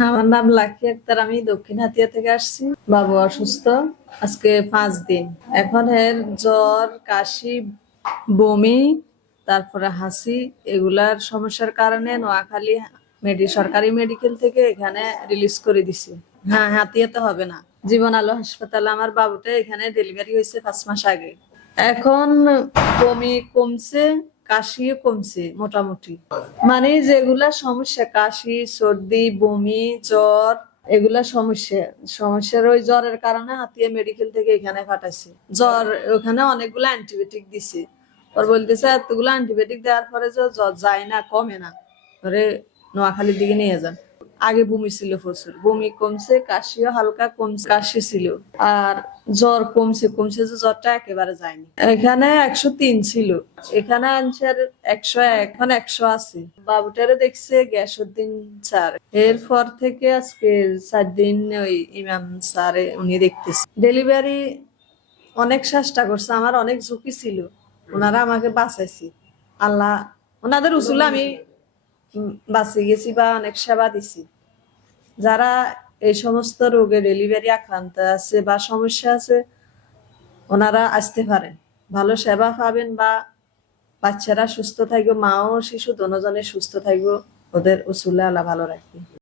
আমার নাম লাকি আক্তার আমি দক্ষিণ হাতিয়া থেকে আসছি। বাবু অসুস্থ, আজকে পাঁচ দিন। এখন এর জ্বর, কাশি, বমি, তারপরে হাসি এগুলার সমস্যার কারণে নোয়াখালী মেডি, সরকারি মেডিকেল থেকে এখানে রিলিজ করে দিছে। হ্যাঁ হাতিয়াতে হবে না। জীবন আলো হাসপাতালে আমার বাবুটা এখানে ডেলিভারি হয়েছে পাঁচ মাস আগে। এখন বমি কমছে কাশিও কমছে মোটামুটি। মানে যেগুলা সমস্যা, কাশি, সর্দি, বমি, জ্বর, এগুলা সমস্যা। সমস্যার ওই জ্বরের কারণে হাতিয়া মেডিকেল থেকে এখানে পাঠাইছে। জ্বর, ওখানে অনেকগুলো অ্যান্টিবায়োটিক দিছে। ওর বলতেছে, এতগুলো অ্যান্টিবায়োটিক দেওয়ার পরে জ্বর যায় না, কমে না। ওরে নোয়াখালীর দিকে নিয়ে যান। আগে বমি ছিল প্রচুর। বমি কমছে, কাশিও হালকা কমছে, কাশি ছিল। আর জ্বর কমছে কমছে যে জ্বরটা একেবারে যায়নি। এখানে একশো তিন ছিল। এখানে আনসার একশো এক, এখন একশো আছে। বাবুটারে দেখছে গ্যাসুদ্দিন স্যার। এরপর থেকে আজকে চার দিন ওই ইমাম স্যারে উনি দেখতেছে। ডেলিভারি অনেক চেষ্টা করছে, আমার অনেক ঝুঁকি ছিল। ওনারা আমাকে বাঁচাইছে। আল্লাহ, ওনাদের উসুল আমি বাঁচে গেছি বা অনেক সেবা দিছি। যারা এই সমস্ত রোগে ডেলিভারি আক্রান্ত আছে বা সমস্যা আছে, ওনারা আসতে পারেন। ভালো সেবা পাবেন বা বাচ্চারা সুস্থ থাকবে, মাও শিশু, দনজনে সুস্থ থাকবে, ওদের উসুলে আল্লাহ ভালো রাখবে।